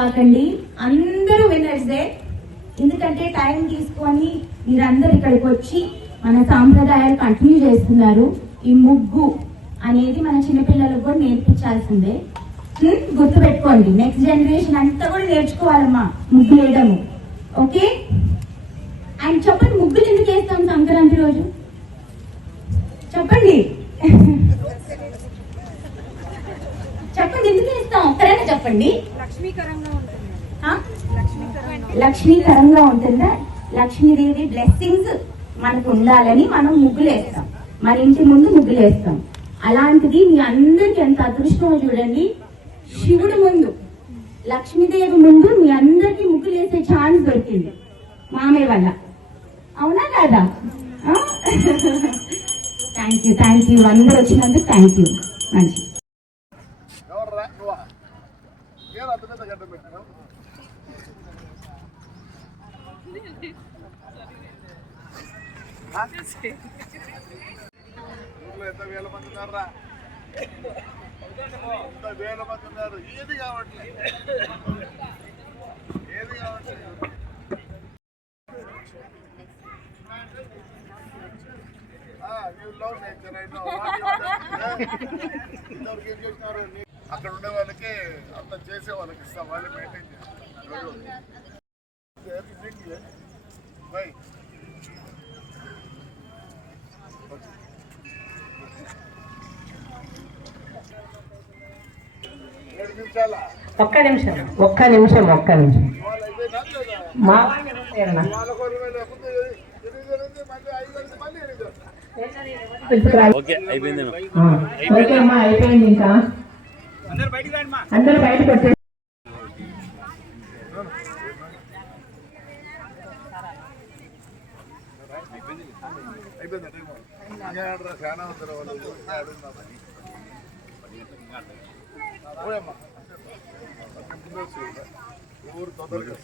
కాకండి అందరూ విన్నర్సే ఎందుకంటే టైం తీసుకొని మీరందరూ ఇక్కడికి వచ్చి మన సాంప్రదాయాలు కంటిన్యూ చేస్తున్నారు. ఈ ముగ్గు అనేది మన చిన్నపిల్లలకు కూడా నేర్పించాల్సిందే. గుర్తుపెట్టుకోండి. నెక్స్ట్ జనరేషన్ అంతా కూడా నేర్చుకోవాలమ్మా. ముగ్గు వేయడము. ఓకే? అండ్ చెప్పండి ముగ్గులు ఎందుకు వేస్తాం సంక్రాంతి రోజు? చెప్పండి. చెప్పండి ఎందుకు వేస్తాం ఒక్కరైనా చెప్పండి. లక్ష్మీకరంగా ఉంటుంది లక్ష్మీకరంగా. ఉంటుందా? లక్ష్మీదేవి బ్లెస్సింగ్స్ మనకు ఉండాలని మనం ముగ్గులు వేస్తాం మన ఇంటి ముందు ముగ్గులు వేస్తాం అలాంటిది మీ అందరికి ఎంత అదృష్టమో చూడండి. శివుడు ముందు లక్ష్మీదేవి ముందు మీ అందరికి ముగ్గులు వేసే ఛాన్స్ దొరికింది. మామయ్య వల్ల. అవునా కాదా? థ్యాంక్ యూ థ్యాంక్ యూ అందరూ వచ్చినందుకు థ్యాంక్ యూ మంచి ఏం అంత పెద్ద గడ్డ పెట్టినావు? ఊర్లో ఎంత వేల మంది ఉన్నారా ఎంత వేల మంది ఉన్నారు? ఏది కావట్లేదు ఏది కావట్లేదు Ah, you love nature, I ఇంతవరకు ఏం చేస్తున్నారు అక్కడ ఉండే వాళ్ళకి అంత చేసే వాళ్ళకి ఇస్తాం వాళ్ళు మెయింటైన్ బై నిమిషాల ఒక్క నిమిషం ఒక్క నిమిషం ఒక్క నిమిషం. మా ఓకే అయిపోయింది ఇంకా. అందరూ బయటకు వచ్చారు ఊరు తొందరగా